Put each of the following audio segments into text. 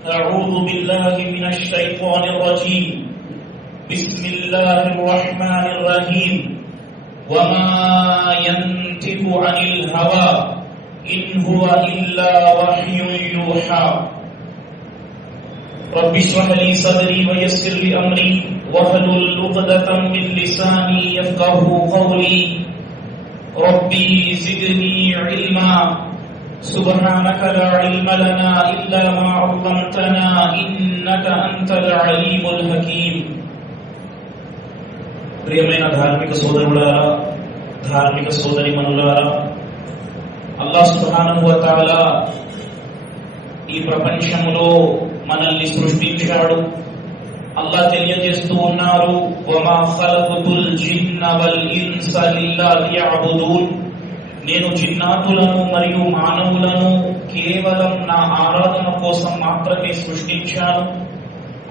أعوذ بالله من الشيطان الرجيم. بسم الله الرحمن الرحيم. وما ينطق عن الهوى إن هو إلا وحي يوحى. رب اشرح لي صدري ويسر لي أمري واحلل عقدة من لساني يفقهوا قولي. ربي زدني علما. سبحانك لا علم لنا إلا ما علمتنا إنك أنت العليم الحكيم. ప్రియమైన ధార్మిక సోదరులారా, ధార్మిక సోదరిమణులారా, అల్లాహ్ సుబ్హానహు వ తఆలా ఈ ప్రపంచంలో మనల్ని సృష్టించాడు. అల్లాహ్ తెలియజేస్తూ ఉన్నారు, వమా ఖలఖతుల్ జిన్న వల్ ఇన్స ఇల్లా లియఅబుదూన్. నేను జిన్నాతులను మరియు మానవులను కేవలం నా ఆరాధన కోసం మాత్రమే సృష్టించాను.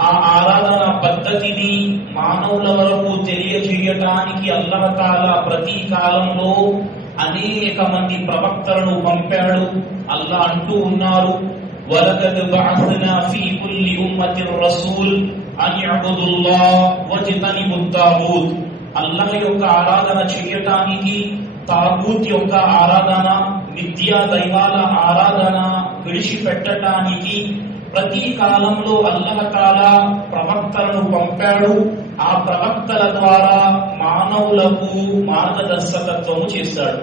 ఆ ఆరాధన పద్ధతిని మానవుల వరకు తెలియజేయటానికి అల్లాహ్ తాలా ప్రతి కాలంలో అనేక మంది ప్రవక్తలను పంపాడు. అల్లాహ్ అంటూ ఉన్నారు, వలకద్ బఅస్నా ఫీ కుల్లి ఉమ్మతిర్ రసూల్ అన్ యఅబుదుల్లాహ్ వజ్తనిబుత్ తాగూత్. అల్లాహ్ యొక్క ఆరాధన చేయటానికి తాగూత్ యొక్క ఆరాధన, విద్యా దైవాల ఆరాధన విడిచిపెట్టడానికి ప్రతి కాలంలో అల్లాహ్ తాలా ప్రవక్తలను పంపాడు. ఆ ప్రవక్తల ద్వారా మానవులకు మార్గదర్శకత్వము చేశాడు.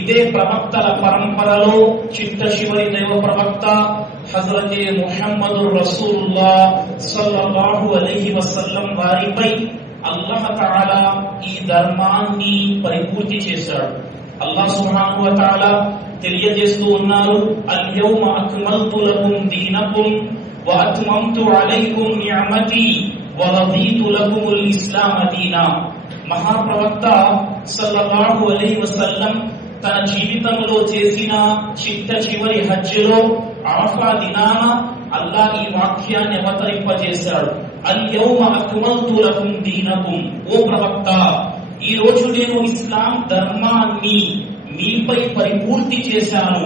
ఇదే ప్రవక్తల పరంపరలో చిట్ట చివరి దైవ ప్రవక్త హజరతే ముహమ్మదు రసూలుల్లాహ్ సల్లల్లాహు అలైహి వసల్లం వారిపై అల్లాహ్ తాలా ఈ ధర్మాన్ని పరిపూర్తి చేశాడు. అల్లాహ్ సుబ్హానహు వ తఆలా తెలియజేస్తూ ఉన్నారు, అల్ యౌమ అక్మల్తు లకుం దీనకుం వ అత్మమ్తు అలైకుం నిఅమతి వ రదీతు లకుముల్ ఇస్లామ దీనా. మహాప్రవక్త సల్లల్లాహు అలైహి వసల్లం తన జీవితంలో చేసిన చిట్ట చివరి హజ్జులో అరఫా దినాన అల్లాహ్ ఈ వాక్యాన్ని అవతరింపజేశాడు, అల్ యౌమ అక్మల్తు లకుం దీనకుం. ఓ ప్రవక్త, ఈ రోజు నేను ఇస్లాం ధర్మాన్ని మీపై పరిపూర్తి చేశాను.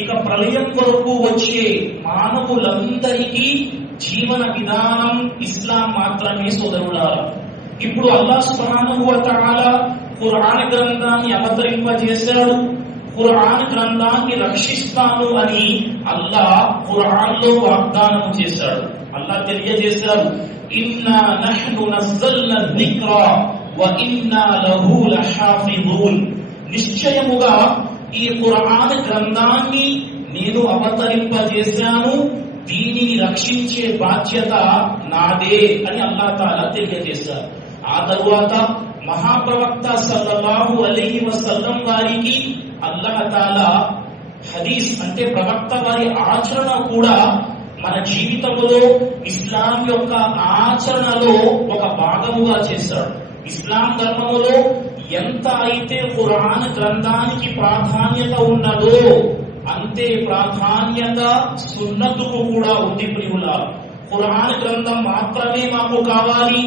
ఇక ప్రళయం వరకు వచ్చే మానవులందరికీ జీవన విధానం ఇస్లాం మాత్రమే సోదరులారా. ఇప్పుడు అల్లాహ్ సుబ్హానహు వ తఆలా ఖురాన్ గ్రంథాన్ని అవతరింపజేశాడు. ఖురాన్ గ్రంథాన్ని రక్షిస్తాను అని అల్లాహ్ ఖురాన్ లో వాగ్దానం చేశాడు. అల్లాహ్ తెలియజేశాడు, ఇన్నా నహ్ను నజ్జల్నా జిక్రా వ ఇన్నా లహు లహాఫిజూన్. నిశ్చయముగా ఈ ఖురాన్ గ్రంథాన్ని నేను అవతరింపజేశాను, దీనిని రక్షించే బాధ్యత నాదే అని అల్లాహ్ తాలా తెలియజేశారు. ఆ తరువాత మహాప్రవక్త సల్లల్లాహు అలైహి వసల్లం వారికి అల్లాహ్ తాలా హదీస్ అంటే ప్రవక్త వారి ఆచరణ కూడా మన జీవితంలో ఇస్లాం యొక్క ఆచరణలో ఒక భాగముగా చేశాడు. ఇస్లాం ధర్మములో ఎంత అయితే ఖురాన్ గ్రంథానికి ప్రాధాన్యత ఉన్నదో అంతే ప్రాధాన్యత సున్నతుకు కూడా ఉంది. ప్రియులారా, ఖురాన్ గ్రంథం మాత్రమే మాకు కావాలి,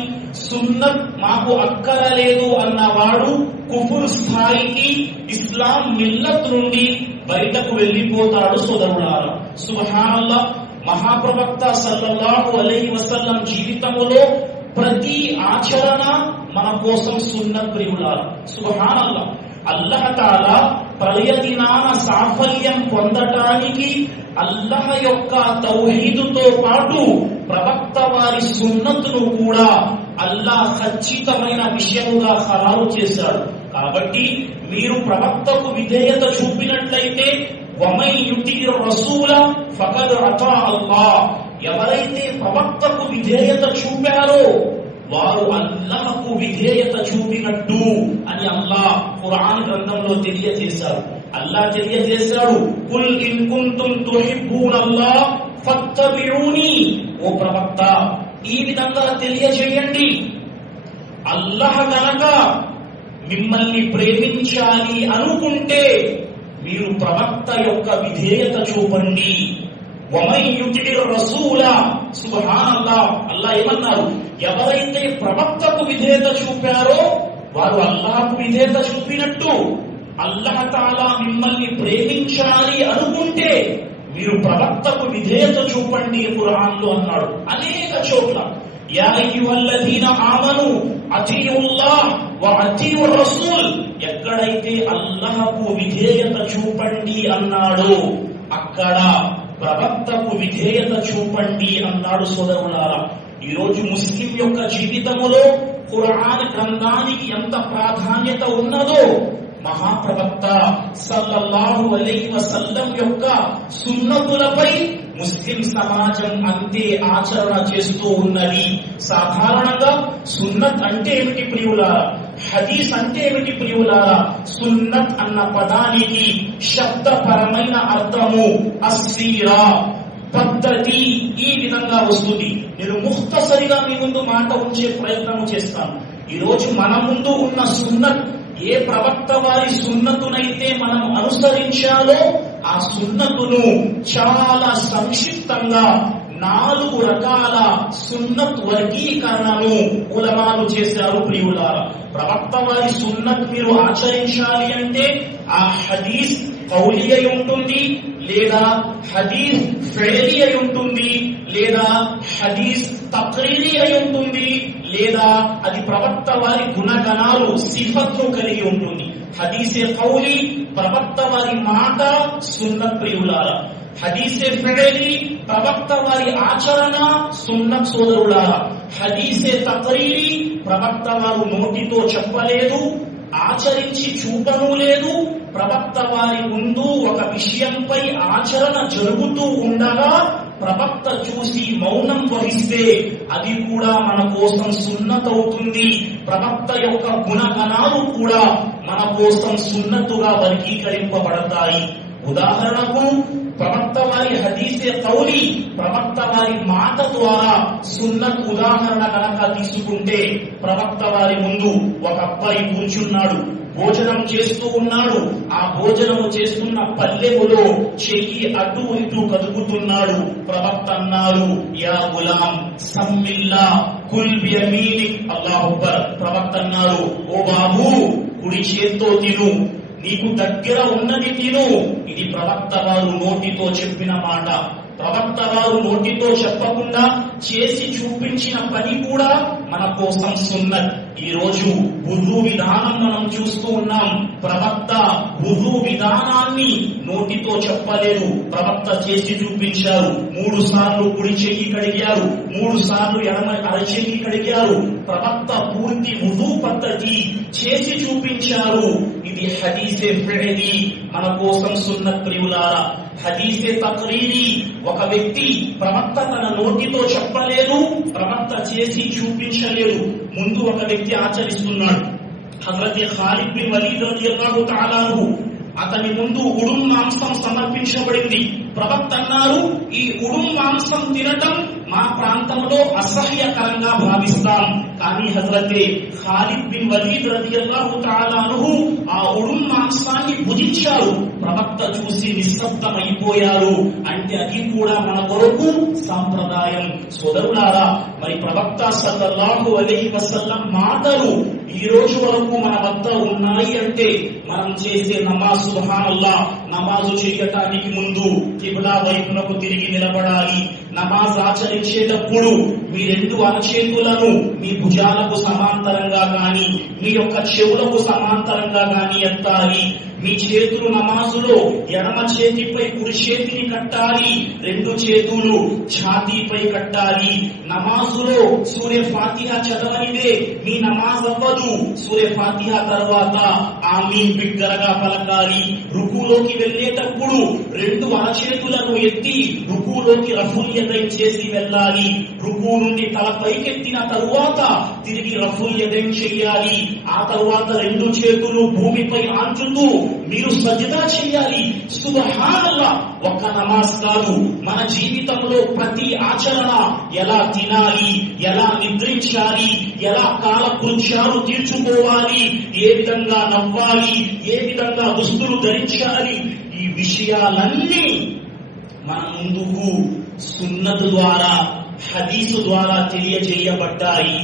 సున్నత్ మాకు అక్కరలేదు అన్నవాడు కుఫుర్ స్థాయికి, ఇస్లాం మిల్లత్ నుండి బయటకు వెళ్లిపోతాడు. సోదరులారా, సుబ్హానల్లాహ్, మహాప్రవక్త సల్లల్లాహు అలైహి వసల్లం జీవితములో ప్రతి ఆచరణ మన కోసం సున్నత్. ప్రియులారా, సుబ్హానల్లాహ్, అల్లాహ్ తాలా ప్రళయ దినాన సాఫల్యం పొందటానికి అల్లాహ్ యొక్క తౌహీదుతో పాటు ప్రవక్త వారి సున్నతును కూడా అల్లాహ్ ఖచ్చితమైన విషయముగా ఖరారు చేశాడు. కాబట్టి మీరు ప్రవక్తకు విధేయత చూపినట్లయితే వమై యుతిర్ రసూల ఫఖద్ అతా అల్లాహ్. ఎవరైతే ప్రవక్తకు విధేయత చూపారో వారు అల్లాహ్కు విధేయత చూపినట్టు అని అల్లాహ్ ఖురాన్ గ్రంథంలో తెలియజేశారు. అల్లాహ్ తెలియజేశాడు, కుల్ ఇన్ కుంతుం తుహిబ్బూనల్లాహ్ ఫత్తబిఊని. ఓ ప్రవక్త, ఈ విధంగా తెలియజేయండి, అల్లాహ్ గనక మిమ్మల్ని ప్రేమించాలి అనుకుంటే మీరు ప్రవక్త యొక్క విధేయత చూపండి. వమై యుతిర్ రసూల. సుబ్హానల్లాహ్, అల్లాహ్ ఏమన్నారు, ఎవరైతే ప్రవక్తకు విధేయత చూపారో వారు అల్లాహ్కు విధేయత చూపినట్టు. అల్లాహ్ తాలా మిమ్మల్ని ప్రేమించాలి అనుకుంటే మీరు ప్రవక్తకు విధేయత చూపండి ఖురాన్లో అన్నాడు అనేక చోట్ల. యా అయ్యుహల్లదీన ఆమను అతీయుల్లాహ్ వ అతీయుర్ రసూల్, ఎక్కడైతే అల్లాహకు విధేయత చూపండి అన్నాడో అక్కడ ప్రవక్తకు విధేయత చూపండి అన్నాడు. సోదరులారా, ఈరోజు ముస్లిం యొక్క జీవితములో ఖురాన్ గ్రంథానికి ఎంత ప్రాధాన్యత ఉన్నదో మహాప్రవక్త సల్లల్లాహు అలైహి వసల్లం యొక్క సున్నతులపై ముస్లిం సమాజం అంతే ఆచరణ చేస్తూ ఉన్నది. సాధారణంగా సున్నత్ అంటే ఏమిటి ప్రియులారా? హదీస్ అంటే ఏమిటి ప్రియులారా? సున్నత్ అన్న పదానికి శబ్దపరమైన అర్థము అస్సీరా, పద్ధతి, ఈ విధంగా వస్తుంది. నేను ముఖ్తసరిగా మీ ముందు మాట ఉంచే ప్రయత్నం చేస్తాను. ఈ రోజు మన ముందు ఉన్న సున్నత్, ఏ ప్రవక్త వారి సున్నతునైతే మనం అనుసరించాలో ఆ సున్నతును చాలా సంక్షిప్తంగా 4 రకాల సున్నత్ వర్గీకరణను ఉలమాలు చేశారు. ప్రియులారా, ప్రవక్త వారి సున్నత్ మీరు ఆచరించాలి అంటే ఆ హదీస్ కౌలి అయి ఉంటుంది, లేదా హదీస్ ఫెయిలీ అయి ఉంటుంది, లేదా హదీస్ తక్రీరీ అయి ఉంటుంది, లేదా అది ప్రవక్త వారి గుణగణాలు సిఫత్ను కలిగి ఉంటుంది. హదీసే కౌలి ప్రవక్త వారి మాట సున్నత్ ప్రియులారా. హదీసే ఫెయిలీ ప్రవక్త వారి ఆచరణ సున్నత్ సోదరులారా. హదీసే తక్రీరీ ప్రవక్త వారు నోటితో చెప్పలేదు, ఆచరించి చూపను లేదు. ప్రవక్త వారి ముందు ఒక విషయంపై ఆచరణ జరుగుతూ ఉండగా ప్రవక్త చూసి మౌనం వహిస్తే అది కూడా మన కోసం సున్నత్ అవుతుంది. ప్రవక్త యొక్క గుణగణాలు కూడా మన కోసం సున్నతుగా వర్గీకరింపబడతాయి. ఉదాహరణకు ప్రవక్త వారి హదీసే కౌలి, ప్రవక్త వారి మాట ద్వారా సున్నత్ ఉదాహరణ కనుక తీసుకుంటే, ప్రవక్త వారి ముందు ఒక అబ్బాయి కూర్చున్నాడు, భోజనం చేస్తూ ఉన్నాడు. ఆ భోజనము చేస్తున్న పల్లెములో చెయ్యి అటు ఇటు కదుపుతున్నాడు. ప్రవక్త అన్నారు, యా గులాం సమ్మిల్లా కుల్ బియమీనిక్, అల్లాహు అక్బర్. ప్రవక్త అన్నారు, ఓ బాబు కుడి చేత్తో తిను, నీకు దగ్గర ఉన్నది తిను. ఇది ప్రవక్త వారు నోటితో చెప్పిన మాట. ప్రవక్త వారు నోటితో చెప్పకుండా చేసి చూపించిన పని కూడా మన కోసం సున్నత్. ఈ రోజు వుజూ విధానం మనం చూస్తూ ఉన్నాం. ప్రవక్త వుజూ విధానాన్ని నోటితో చెప్పలేదు, ప్రవక్త చేసి చూపించారు. 3 సార్లు కుడి చెయ్యి కడిగారు, 3 సార్లు ఎడమ అరచెయ్యి కడిగారు. ప్రవక్త పూర్తి వుజూ పద్ధతి చేసి చూపించారు. ఇది హదీసే ఫిఅలీ, మన కోసం సున్నత్ ప్రియులారా. హదీసే తక్రీరీ, ఒక వ్యక్తి ప్రవక్త తన నోటితో చెప్పలేదు, ప్రవక్త చేసి చూపించలేదు, ముందు ఒక వ్యక్తి ఆచరిస్తున్నాడు. హజరత్ ఖాలిద్ బిన్ వలీద్ రలియల్లాహు తఆలా అన్హు, అతని ముందు ఉడుం మాంసం సమర్పించబడింది. ప్రవక్త అన్నారు, ఈ ఉడుం మాంసం తినటం మా ప్రాంతంలో అసహ్యకరంగా భావిస్తాం. కానీ హజరతే ఖాలిద్ బిన్ వలీద్ రలియల్లాహు తఆలా అన్హు ఆ ఉడుం మాంసాన్ని భుజించారు. ప్రవక్త చూసి నిశ్శబ్దమైపోయారు. అంటే అది కూడా మన కొరకు సాంప్రదాయం. సోదరులారా, మరి ప్రవక్త సల్లల్లాహు అలైహి వసల్లం మాటలు ఈ రోజు వరకు మన వద్ద ఉన్నాయి అంటే మనం చేసే నమాజ్, సుబ్హానల్లాహ్, నమాజు చేయటానికి ముందు కిబ్లా వైపునకు తిరిగి నిలబడాలి. నమాజ్ ఆచరించేటప్పుడు మీ 2 అరచేతులను మీ భుజాలకు సమాంతరంగా గాని, మీ యొక్క చెవులకు సమాంతరంగా గాని ఎత్తాలి. మీ చేతులు నమాజులో ఎడమ చేతిపై కుడి చేతిని కట్టాలి, 2 చేతులు ఛాతీపై కట్టాలి. నమాజులో సూరే ఫాతిహా చదవనిదే మీ నమాజ్ అవ్వదు. సూరే ఫాతిహా తర్వాత ఆమీన్ బిగ్గరగా పలకాలి. రుకులోకి వెళ్ళేటప్పుడు 2 అరచేతులను ఎత్తి రుకులోకి రఫుల్ యదైన్ చేసి వెళ్ళాలి. రుకు నుండి తల పైకెత్తిన తరువాత తిరిగి రఫుల్ యదైన్ చేయాలి. ఆ తరువాత 2 చేతులు భూమిపై ఆంచుతూ మీరు సజ్జదా చేయాలి. సుబ్హానల్లాహ్. ఒక్క నమాజ్ కాదు, మన జీవితంలో ప్రతి ఆచరణ, ఎలా తినాలి, ఎలా నిద్రించాలి, ఎలా కాలకృత్యాలు తీర్చుకోవాలి, ఏ విధంగా నవ్వాలి, ఏ విధంగా దుస్తులు ధరించాలి, ఈ విషయాలన్నీ మన ముందుకు సున్నత్ ద్వారా, హదీసు ద్వారా తెలియజేయబడ్డాయి.